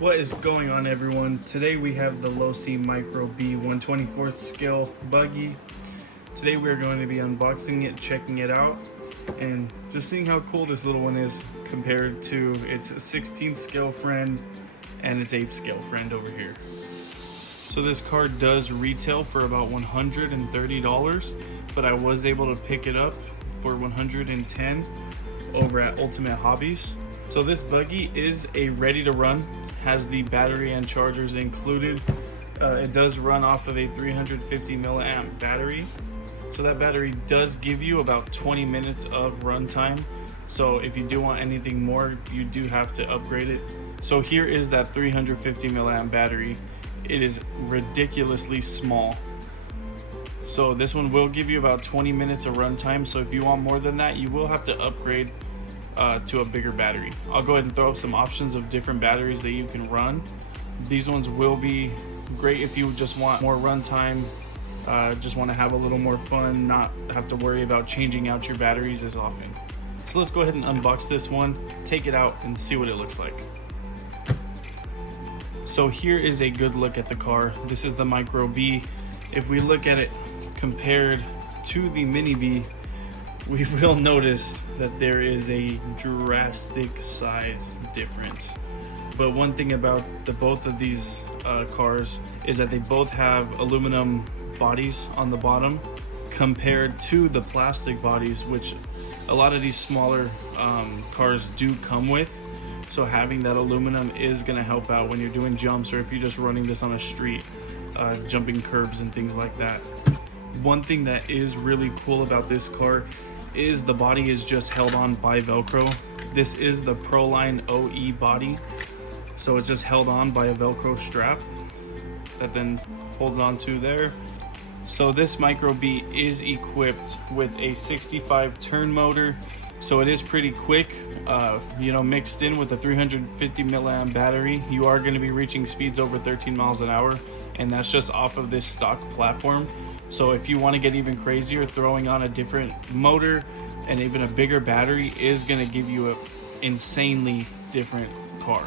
What is going on, everyone? Today we have the Losi Micro B 124th scale buggy. Today we're going to be unboxing it, checking it out, and just seeing how cool this little one is compared to its 16th scale friend and its 8th scale friend over here. So this car does retail for about $130, but I was able to pick it up for $110 over at Ultimate Hobbies. So this buggy is a ready to run, has the battery and chargers included. It does run off of a 350 milliamp battery. So that battery does give you about 20 minutes of runtime. So if you do want anything more, you do have to upgrade it. So here is that 350 milliamp battery. It is ridiculously small. So this one will give you about 20 minutes of runtime. So if you want more than that, you will have to upgrade to a bigger battery. I'll go ahead and throw up some options of different batteries that you can run. These ones will be great if you just want more runtime, just want to have a little more fun, not have to worry about changing out your batteries as often. So let's go ahead and unbox this one, take it out, and see what it looks like. So here is a good look at the car. This is the Micro B. If we look at it compared to the Mini B, we will notice that there is a drastic size difference. But one thing about both of these cars is that they both have aluminum bodies on the bottom compared to the plastic bodies, which a lot of these smaller cars do come with. So having that aluminum is going to help out when you're doing jumps, or if you're just running this on a street, jumping curbs and things like that. One thing that is really cool about this car is the body is just held on by Velcro. This is the Proline OE body, so it's just held on by a Velcro strap that then holds on to there. So this Micro B is equipped with a 65 turn motor, so it is pretty quick. Mixed in with a 350 milliamp battery, you are going to be reaching speeds over 13 miles an hour, and that's just off of this stock platform. So if you want to get even crazier, throwing on a different motor and even a bigger battery is going to give you an insanely different car.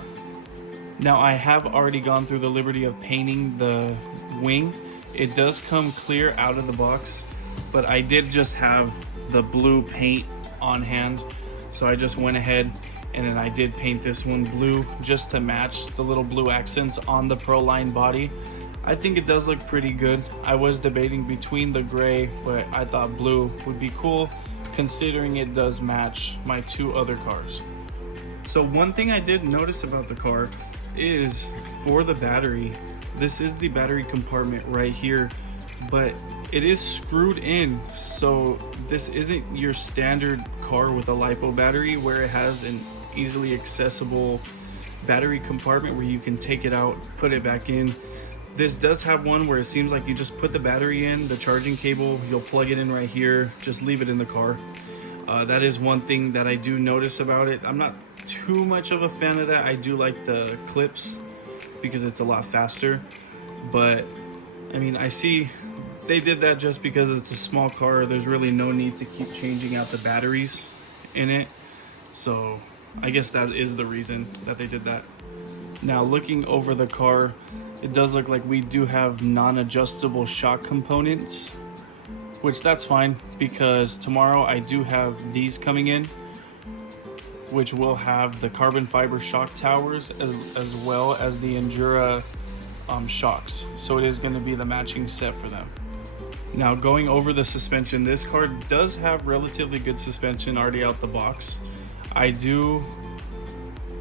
Now, I have already gone through the liberty of painting the wing. It does come clear out of the box, but I did just have the blue paint on hand, so I just went ahead and then I did paint this one blue just to match the little blue accents on the Proline body. I think it does look pretty good. I was debating between the gray, but I thought blue would be cool considering it does match my two other cars. So one thing I did notice about the car is for the battery, this is the battery compartment right here, but it is screwed in. So this isn't your standard car with a LiPo battery where it has an easily accessible battery compartment where you can take it out, put it back in. This does have one where it seems like you just put the battery in, the charging cable, you'll plug it in right here, just leave it in the car. That is one thing that I do notice about it. I'm not too much of a fan of that. I do like the clips because it's a lot faster. But I mean, I see they did that just because it's a small car. There's really no need to keep changing out the batteries in it. So I guess that is the reason that they did that. Now looking over the car, it does look like we do have non-adjustable shock components, which that's fine because tomorrow I do have these coming in, which will have the carbon fiber shock towers as well as the Endura shocks. So it is going to be the matching set for them. Now going over the suspension, this car does have relatively good suspension already out the box. I do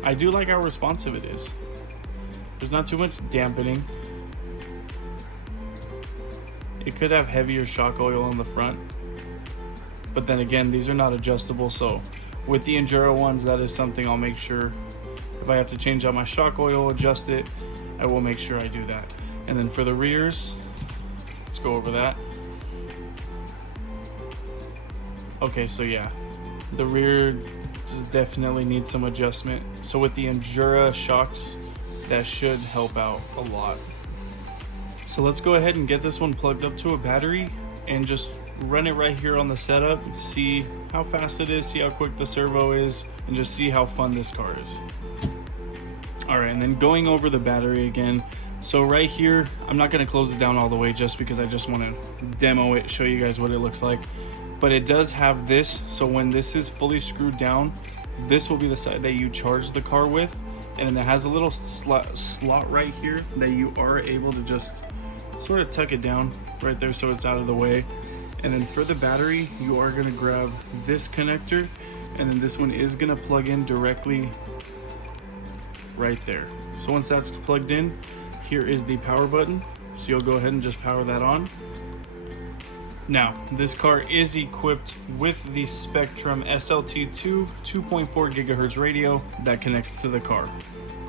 like how responsive it is. There's not too much dampening. It could have heavier shock oil on the front, but then again, these are not adjustable. So with the Enduro ones, that is something I'll make sure if I have to change out my shock oil, adjust it, I will make sure I do that. And then for the rears, let's go over that. Okay, so yeah, the rear definitely needs some adjustment. So with the Endura shocks, that should help out a lot. So let's go ahead and get this one plugged up to a battery and just run it right here on the setup, see how fast it is, see how quick the servo is, and just see how fun this car is. All right, and then going over the battery again. So right here, I'm not gonna close it down all the way just because I just wanna demo it, show you guys what it looks like. But it does have this, so when this is fully screwed down, this will be the side that you charge the car with. And then it has a little slot right here that you are able to just sort of tuck it down right there so it's out of the way. And then for the battery, you are gonna grab this connector, and then this one is gonna plug in directly right there. So once that's plugged in, here is the power button. So you'll go ahead and just power that on. Now, this car is equipped with the Spectrum SLT2 2.4 gigahertz radio that connects to the car,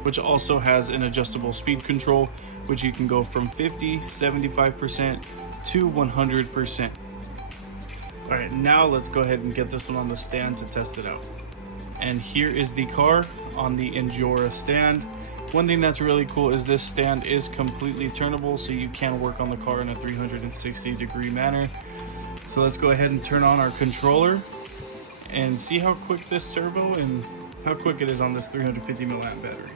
which also has an adjustable speed control, which you can go from 50, 75% to 100%. All right, now let's go ahead and get this one on the stand to test it out. And here is the car on the Endura stand. One thing that's really cool is this stand is completely turnable, so you can work on the car in a 360-degree manner. So let's go ahead and turn on our controller and see how quick this servo and how quick it is on this 350 milliamp battery.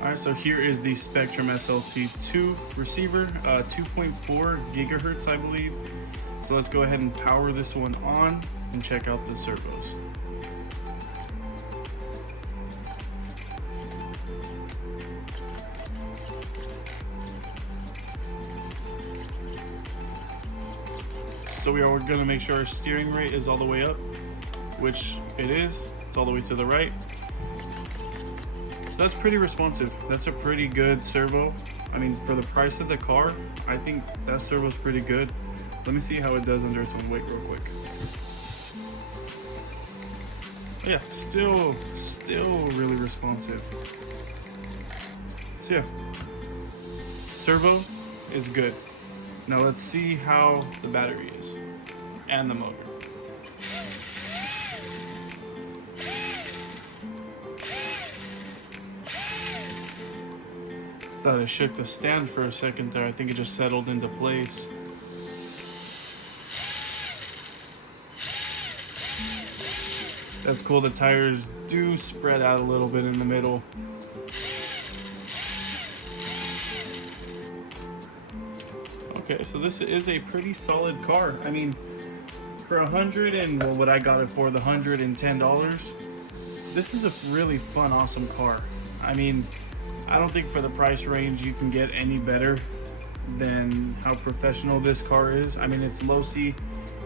All right, so here is the Spectrum SLT2 receiver, 2.4 gigahertz, I believe. So let's go ahead and power this one on and check out the servos. So we are going to make sure our steering rate is all the way up, which it is. It's all the way to the right. So that's pretty responsive. That's a pretty good servo. I mean, for the price of the car, I think that servo's pretty good. Let me see how it does under its own weight real quick. Oh yeah, still really responsive. So yeah, servo is good. Now let's see how the battery is and the motor. Thought I shook the stand for a second there. I think it just settled into place. That's cool. The tires do spread out a little bit in the middle. Okay, so this is a pretty solid car. I mean, for $100 and well, what I got it for, the $110, this is a really fun, awesome car. I mean, I don't think for the price range you can get any better than how professional this car is. I mean, it's Losi,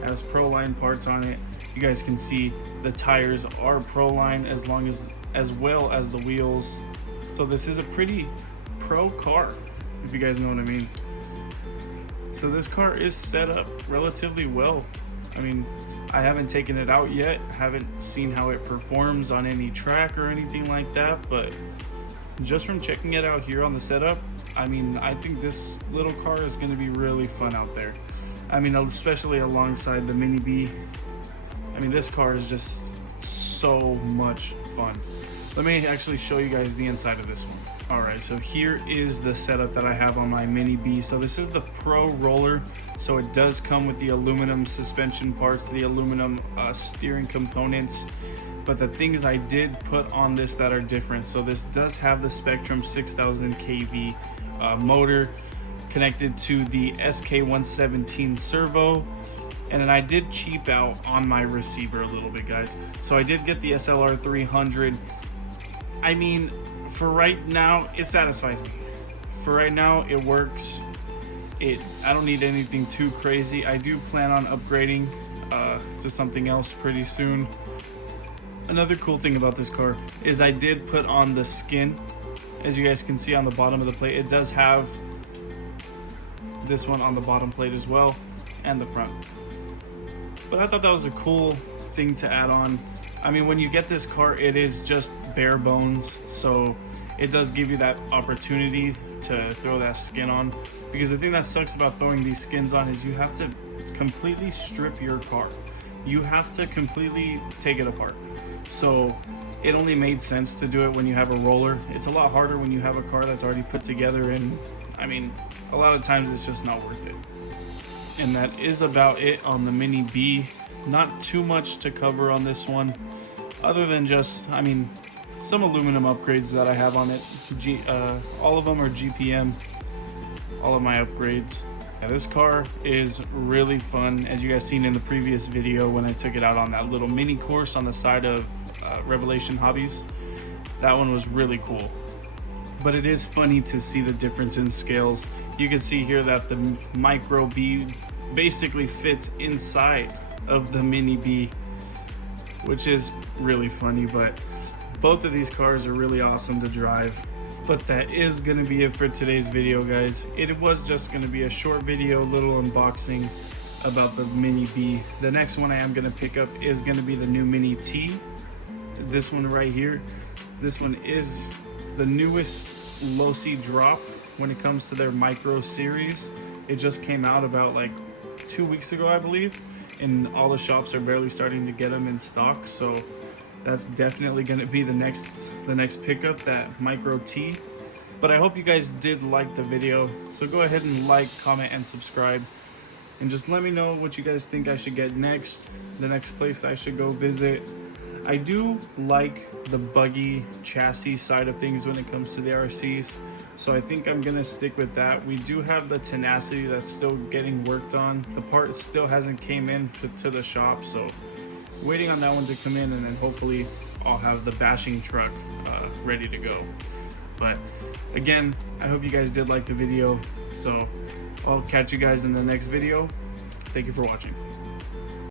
has Pro-Line parts on it. You guys can see the tires are Pro-Line as well as the wheels. So this is a pretty pro car, if you guys know what I mean. So this car is set up relatively well. I mean, I haven't taken it out yet, haven't seen how it performs on any track or anything like that, but just from checking it out here on the setup, I mean, I think this little car is going to be really fun out there. I mean, especially alongside the Mini B. I mean, this car is just so much fun. Let me actually show you guys the inside of this one. Alright, so here is the setup that I have on my Mini B. So this is the Pro Roller. So it does come with the aluminum suspension parts, the aluminum steering components. But the things I did put on this that are different. So this does have the Spectrum 6000 kV motor connected to the SK117 servo. And then I did cheap out on my receiver a little bit, guys. So I did get the SLR 300. I mean, for right now, it satisfies me. For right now, it works. I don't need anything too crazy. I do plan on upgrading to something else pretty soon. Another cool thing about this car is I did put on the skin. As you guys can see on the bottom of the plate, it does have this one on the bottom plate as well, and the front. But I thought that was a cool thing to add on. I mean, when you get this car, it is just bare bones, so it does give you that opportunity to throw that skin on. Because the thing that sucks about throwing these skins on is you have to completely strip your car. You have to completely take it apart. So it only made sense to do it when you have a roller. It's a lot harder when you have a car that's already put together, and I mean, a lot of times it's just not worth it. And that is about it on the Mini B. Not too much to cover on this one, other than just, I mean, some aluminum upgrades that I have on it. All of them are GPM, all of my upgrades. Yeah, this car is really fun, as you guys seen in the previous video when I took it out on that little mini course on the side of Revelation Hobbies. That one was really cool. But it is funny to see the difference in scales. You can see here that the Micro B basically fits inside of the Mini B, which is really funny. But both of these cars are really awesome to drive. But that is gonna be it for today's video, guys. It was just gonna be a short video, little unboxing about the Mini B. The next one I am gonna pick up is gonna be the new Mini T. This one right here. This one is the newest Losi drop when it comes to their Micro series. It just came out about like 2 weeks ago, I believe, and all the shops are barely starting to get them in stock. So that's definitely going to be the next pickup, that Micro T. But I hope you guys did like the video, so go ahead and like, comment, and subscribe, and just let me know what you guys think I should get next, the next place I should go visit. I do like the buggy chassis side of things when it comes to the RCs, so I think I'm gonna stick with that. We do have the Tenacity that's still getting worked on. The part still hasn't came in to the shop, so waiting on that one to come in, and then hopefully I'll have the bashing truck ready to go. But again, I hope you guys did like the video, so I'll catch you guys in the next video. Thank you for watching.